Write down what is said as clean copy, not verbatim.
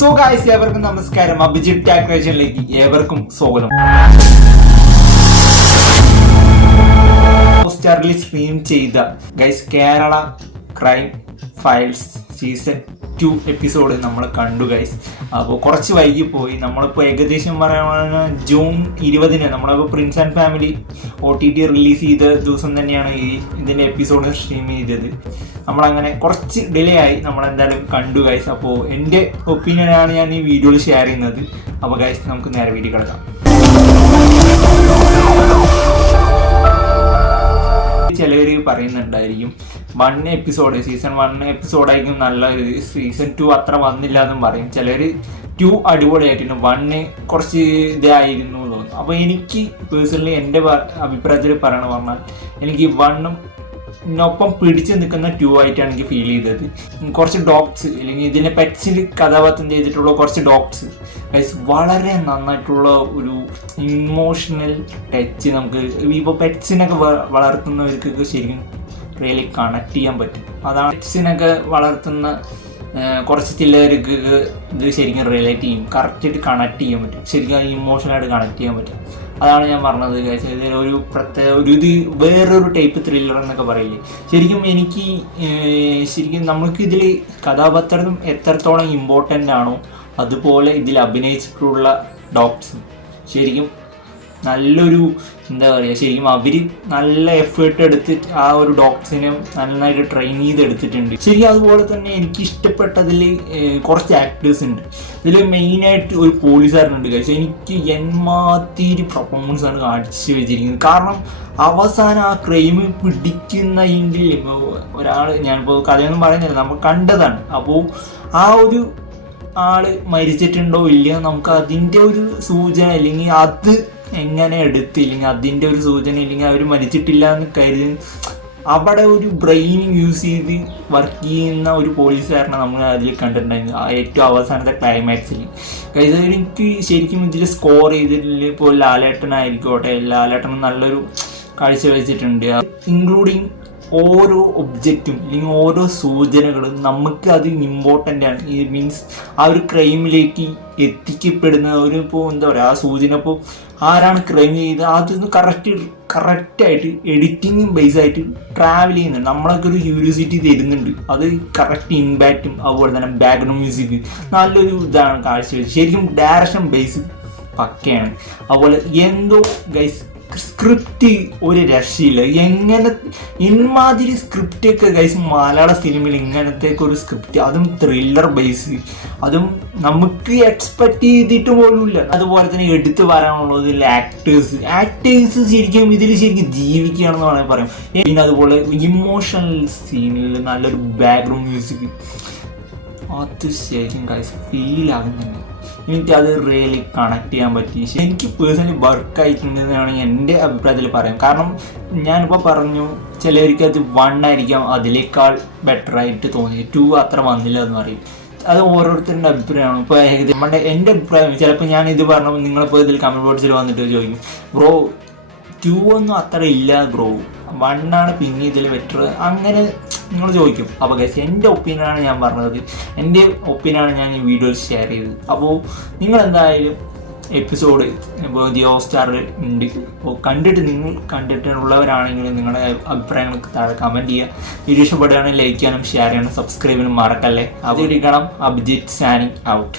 So guys, ഏവർക്കും നമസ്കാരം. അഭിജിത്ത് ടാക്രേഷനിലേക്ക് ഏവർക്കും സ്വാഗതം. ഹോട്ട്സ്റ്റാറിൽ സ്ട്രീം ചെയ്ത guys Kerala crime files season 2 episode നമ്മൾ കണ്ടു ഗൈസ്. അപ്പോൾ കുറച്ച് വൈകി പോയി. നമ്മളിപ്പോൾ ഏകദേശം പറയുകയാണെങ്കിൽ ജൂൺ 20 നമ്മളിപ്പോൾ Prince and family OTT release ചെയ്ത ദിവസം തന്നെയാണ് ഇതിൻ്റെ എപ്പിസോഡ് സ്ട്രീം ചെയ്തത്. നമ്മളങ്ങനെ കുറച്ച് ഡിലേ ആയി, നമ്മളെന്തായാലും കണ്ടു ഗൈസ്. അപ്പോൾ എൻ്റെ ഒപ്പീനിയനാണ് ഞാൻ ഈ വീഡിയോയിൽ ഷെയർ ചെയ്യുന്നത്. അപ്പോൾ ഗൈസ്, നമുക്ക് നേരെ വീഡിയോ കിടക്കാം. ചിലവർ പറയുന്നുണ്ടായിരിക്കും സീസൺ 1 എപ്പിസോഡായിരിക്കും നല്ല, സീസൺ 2 അത്ര വന്നില്ല എന്നും പറയും. ചിലർ 2 അടിപൊളിയായിട്ടുണ്ട്, 1 കുറച്ച് ഇതായിരുന്നു എന്ന് തോന്നുന്നു. അപ്പോൾ എനിക്ക് പേഴ്സണലി എൻ്റെ അഭിപ്രായത്തിൽ പറഞ്ഞാൽ എനിക്ക് 1-നൊപ്പം പിടിച്ച് നിൽക്കുന്ന 2 ആയിട്ടാണ് എനിക്ക് ഫീൽ ചെയ്തത്. കുറച്ച് ഡോഗ്സ് അല്ലെങ്കിൽ ഇതിൻ്റെ പെറ്റ്സിൽ കഥാപാത്രം ചെയ്തിട്ടുള്ള കുറച്ച് ഡോഗ്സ് വളരെ നന്നായിട്ടുള്ള ഒരു ഇമോഷണൽ ടച്ച് നമുക്ക് ഇപ്പോൾ പെറ്റ്സിനൊക്കെ വളർത്തുന്നവർക്കൊക്കെ ശരിക്കും റിയലി കണക്ട് ചെയ്യാൻ പറ്റും. അതാണ് പെറ്റ്സിനൊക്കെ വളർത്തുന്ന കുറച്ച് ചിലർക്ക് ഇത് ശരിക്കും റിലേറ്റ് ചെയ്യും, കറക്റ്റായിട്ട് കണക്ട് ചെയ്യാൻ പറ്റും, ശരിക്കും ഇമോഷണലായിട്ട് കണക്ട് ചെയ്യാൻ പറ്റും. അതാണ് ഞാൻ പറഞ്ഞത്. ഇതിലൊരു ഇത് വേറൊരു ടൈപ്പ് ത്രില്ലർ എന്നൊക്കെ പറയില്ലേ, ശരിക്കും നമുക്കിതിൽ കഥാപാത്രം എത്രത്തോളം ഇമ്പോർട്ടൻ്റ് ആണോ അതുപോലെ ഇതിൽ അഭിനയിച്ചിട്ടുള്ള ഡോഗ്സ് ശരിക്കും നല്ലൊരു എന്താ പറയുക, ശരിക്കും അവർ നല്ല എഫേർട്ട് എടുത്തിട്ട് ആ ഒരു ഡോഗ്സിനെ നന്നായിട്ട് ട്രെയിൻ ചെയ്തെടുത്തിട്ടുണ്ട് ശരിക്കും. അതുപോലെ തന്നെ എനിക്ക് ഇഷ്ടപ്പെട്ടതിൽ കുറച്ച് ആക്ടേഴ്സ് ഉണ്ട്. ഇതിൽ മെയിനായിട്ട് ഒരു പോലീസുകാരനുണ്ട് കഴിച്ചു. എനിക്ക് എന്മാതിരി പെർഫോമൻസാണ് കാണിച്ചു വെച്ചിരിക്കുന്നത്. കാരണം അവസാനം ആ ക്രൈം പിടിക്കുന്ന എങ്കിൽ ഒരാൾ, ഞാനിപ്പോൾ കഥയൊന്നും പറയുന്നില്ല, നമ്മൾ കണ്ടതാണ്. അപ്പോൾ ആ ഒരു ആള് മരിച്ചിട്ടുണ്ടോ ഇല്ല, നമുക്ക് അതിൻ്റെ ഒരു സൂചന അല്ലെങ്കിൽ അത് എങ്ങനെ എടുത്തില്ലെങ്കിൽ അതിൻ്റെ ഒരു സൂചന ഇല്ലെങ്കിൽ അവർ മരിച്ചിട്ടില്ല എന്ന് കരുതി അവിടെ ഒരു ബ്രെയിൻ യൂസ് ചെയ്ത് വർക്ക് ചെയ്യുന്ന ഒരു പോലീസുകാരനെ നമ്മൾ അതിൽ കണ്ടിട്ടുണ്ടായിരുന്നു ഏറ്റവും അവസാനത്തെ ക്ലൈമാക്സിൽ. എനിക്ക് ശരിക്കും ഇതിൽ സ്കോർ ചെയ്തിട്ടില്ല. ഇപ്പോൾ ലാലേട്ടനായിരിക്കോട്ടെ, ലാലേട്ടൻ നല്ലൊരു കാഴ്ച വെച്ചിട്ടുണ്ട്. ഇൻക്ലൂഡിങ് ഓരോ ഒബ്ജക്റ്റും അല്ലെങ്കിൽ ഓരോ സൂചനകളും നമുക്ക് അത് ഇമ്പോർട്ടൻ്റ് ആണ്. ഈ മീൻസ് ആ ഒരു ക്രൈമിലേക്ക് എത്തിക്കപ്പെടുന്ന ഒരു ഇപ്പോൾ എന്താ പറയുക, ആ സൂചന ഇപ്പോൾ ആരാണ് ക്രൈം ചെയ്ത് അതൊന്ന് കറക്റ്റായിട്ട് എഡിറ്റിങ്ങും ബേസായിട്ട് ട്രാവൽ ചെയ്യുന്നുണ്ട്. നമ്മളൊക്കെ ഒരു ക്യൂരിയോസിറ്റി തരുന്നുണ്ട്. അത് കറക്റ്റ് ഇമ്പാക്റ്റും അതുപോലെ തന്നെ ബാക്ക്ഗ്രൗണ്ട് മ്യൂസിക് നല്ലൊരു ഇതാണ് കാഴ്ചവെച്ചത്. ശരിക്കും ഡയറക്ഷൻ ബേസ് പക്കയാണ്. അതുപോലെ എന്തോ ഗൈസ് സ്ക്രിപ്റ്റ് ഒരു രക്ഷയില്ല. എങ്ങനെ ഇമാതിരി സ്ക്രിപ്റ്റൊക്കെ ഗൈസ് മലയാള സിനിമയിൽ ഇങ്ങനത്തേക്ക് ഒരു സ്ക്രിപ്റ്റ്, അതും ത്രില്ലർ ബേസ്, അതും നമുക്ക് എക്സ്പെക്ട് ചെയ്തിട്ട് പോലുമില്ല. അതുപോലെ തന്നെ എടുത്തു പറയാനുള്ളത് ആക്ടേഴ്സ് ശരിക്കും ഇതിൽ ശരിക്കും ജീവിക്കുകയാണെന്ന് വേണമെങ്കിൽ പറയാം. പിന്നെ അതുപോലെ ഇമോഷണൽ സീനിൽ നല്ലൊരു ബാക്ക്ഗ്രൗണ്ട് മ്യൂസിക്, അത് ശരിക്കും ഗൈസ് ഫീൽ ആകുന്നുണ്ട്. എനിക്കത് റിയലി കണക്ട് ചെയ്യാൻ പറ്റി. എനിക്ക് പേഴ്സണലി വർക്കായിട്ടുണ്ടെന്നാണ് എൻ്റെ അഭിപ്രായത്തിൽ പറയാം. കാരണം ഞാനിപ്പോൾ പറഞ്ഞു, ചിലർക്ക് അത് 1 ആയിരിക്കാം അതിനേക്കാൾ ബെറ്ററായിട്ട് തോന്നി, 2 അത്ര വന്നില്ല എന്ന് പറയും. അത് ഓരോരുത്തരുടെ അഭിപ്രായമാണ്. ഇപ്പോൾ ഏകദേശം എൻ്റെ അഭിപ്രായം, ചിലപ്പോൾ ഞാൻ ഇത് പറഞ്ഞു നിങ്ങളിപ്പോൾ ഇതിൽ കമൻറ്റ് ബോക്സിൽ വന്നിട്ട് ചോദിക്കും, ബ്രോ 2 ഒന്നും അത്ര ഇല്ല ബ്രോ, 1 ആണ് പിന്നെ ഇതിൽ ബെറ്റർ, അങ്ങനെ നിങ്ങൾ ചോദിക്കും. അപ്പോൾ ഗൈസ്, എൻ്റെ ഒപ്പീനിയനാണ് ഞാൻ പറഞ്ഞത്, എൻ്റെ ഒപ്പീനിയനാണ് ഞാൻ ഈ വീഡിയോയിൽ ഷെയർ ചെയ്തത്. അപ്പോൾ നിങ്ങളെന്തായാലും എപ്പിസോഡ് ഇപ്പോൾ ജിയോ സ്റ്റാറിൽ ഉണ്ട്. അപ്പോൾ നിങ്ങൾ കണ്ടിട്ടുള്ളവരാണെങ്കിൽ നിങ്ങളുടെ അഭിപ്രായങ്ങൾക്ക് താഴെ കമൻറ്റ് ചെയ്യുക. വീഡിയോ ഇഷ്ടപ്പെടുകയാണെങ്കിൽ ലൈക്ക് ചെയ്യാനും ഷെയർ ചെയ്യാനും സബ്സ്ക്രൈബ് ചെയ്യാനും മറക്കല്ലേ. അതിരിക്കണം. Abhijith signing out.